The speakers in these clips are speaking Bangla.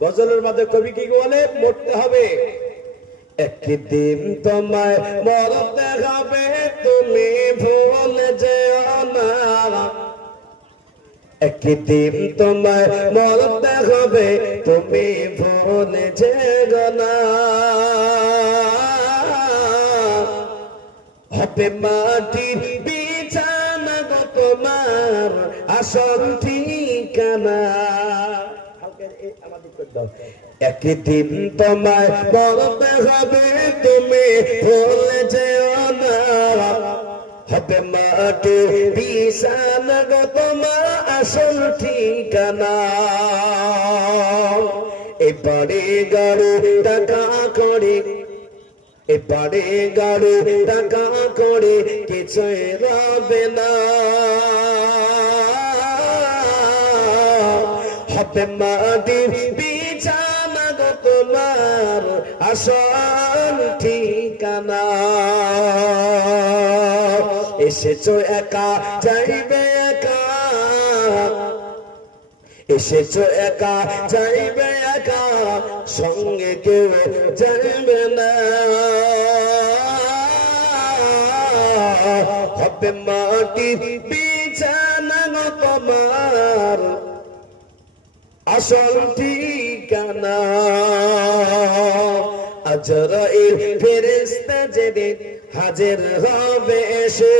গজলের মধ্যে কবি কি বলে? মরতে হবে, একদিন তোমায় মরতে হবে, তুমি ভুলে যেও না। একদিন তোমায় মরতে হবে, তুমি ভুলে যেও না। হবে মাটির বিছানা গো তোমার আসল ঠিকানা। একদিন তোমায় মরতে হবে, তুমি ভুলে যেও না। হবে মাটির বিছানা গো তোমার আসল ঠিকানা। এবারে গাড়ি টাকা করে, এবারে গাড়ি টাকা করে কিছুই রবে না। হবে মাটির বিছানা গো তোমার আসল ঠিকানা। এসেছো একা যাইবে একা, এসেছো একা যাইবে একা, সঙ্গে কেউ যাইবে না। হবে মাটির বিছানা গো তোমার আসল ঠিকানা। আজরাইল ফেরেশতা যেদিন হাজির হবে এসে,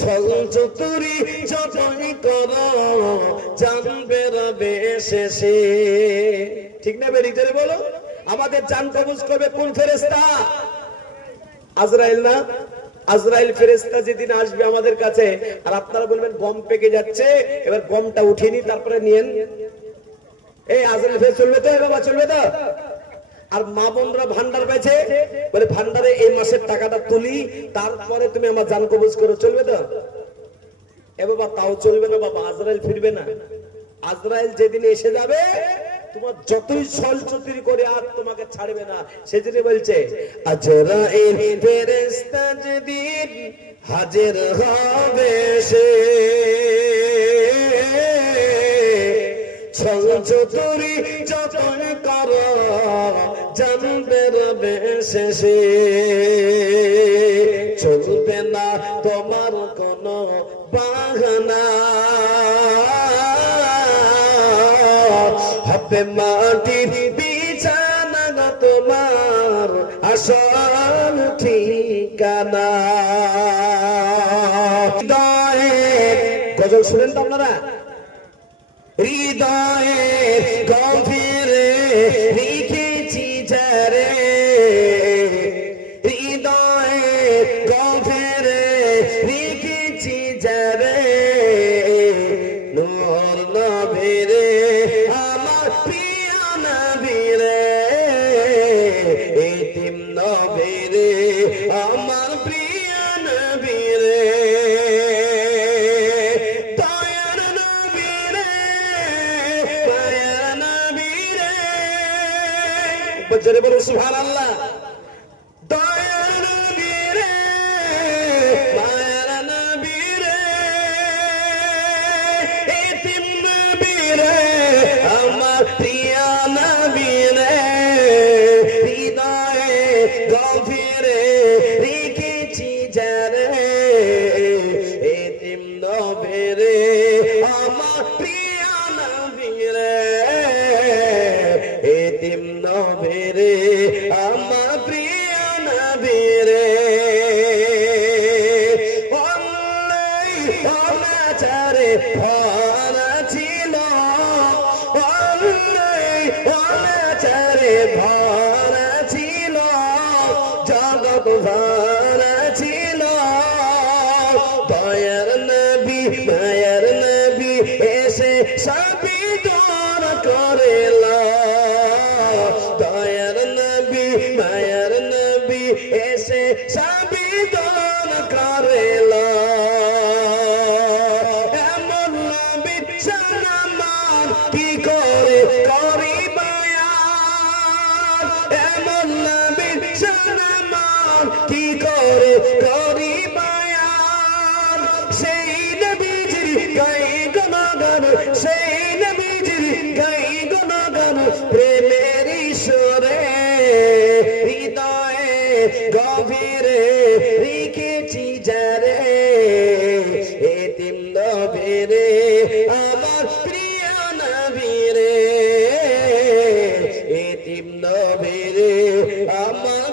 ছল চতুরি যতই করো জানবে রবে শেষে। ঠিক না বেরিয়ে বলো? আমাদের জান কবজ করবে কোন ফেরেশতা? আজরাইল না? আজরাইল ফেরেশতা যেদিন আসবে আমাদের কাছে, আর আপনারা বলবেন গম পেকে যাচ্ছে, এবার গমটা উঠিয়ে নি তারপরে নিয়েন। এই আজরাইল ফেরেশতা চলবে তো? বাবা চলবে তো? আর মা বোনরা ভান্ডার পেয়েছে, বলে ভান্ডারে এই মাসের টাকাটা তুলি, তারপরে তুমি আমার জান কবজ করো, চলবে তো? এ বাবা তাও চলবে না বাবা, আজরাইল ফিরবে না। আজরাইল যেদিন এসে যাবে, তোমার যতই ছল চতুরি করে আর তোমাকে ছাড়বে না। সেদিন বলছে আজরাইল ফেরেশতা যেদিন হাজির হবে সে, ছল চতুরি যতই করো জানবে রবে শেষে। চলবে না তোমার কোনো বাহানা, হবে মাটির বিছানা গো তোমার আসল ঠিকানা। গজল শুনেন তো আপনারা? হৃদয়ের গভীরে রেখেছি যারে, হৃদয়ের গভীরে রেখেছি যারে, নূর নবীরে আমার প্রিয় নবীরে, এতিম নবীরে আমার প্রিয় নবীরে, দয়ার নবীরে মায়া নবীরে। বজরে বলো সুবহানাল্লাহ। দয়ার নবীরে মায়া নবীরে, এতিম নবীরে আমার প্রিয় নবীরে, হৃদয়ে গভীরে রেখেছি যারে, এতিম নবীরে আমার প্রিয় নবীরে, এতিম নবীরে আমার প্রিয় নবীরে। অনাচারে ভরা ছিল, অনাচারে ভরা ছিল, জগৎ ভরা ছিল, দয়ার নবী মায়ার নবী এসে সবই দূর করিল, দয়ার নবী মায়ার নবী এসে সবই দূর করিল। এমন নবী সম্মান কি করে করি বয়ান, এমন নবী সম্মান কি করে করি বয়ান, সেই নবীজির গায়ে গুণগান, সেই গভীরে রেখেছি যারে এতিম নবীরে আমার প্রিয় নবীরে এতিম নবীরে আমার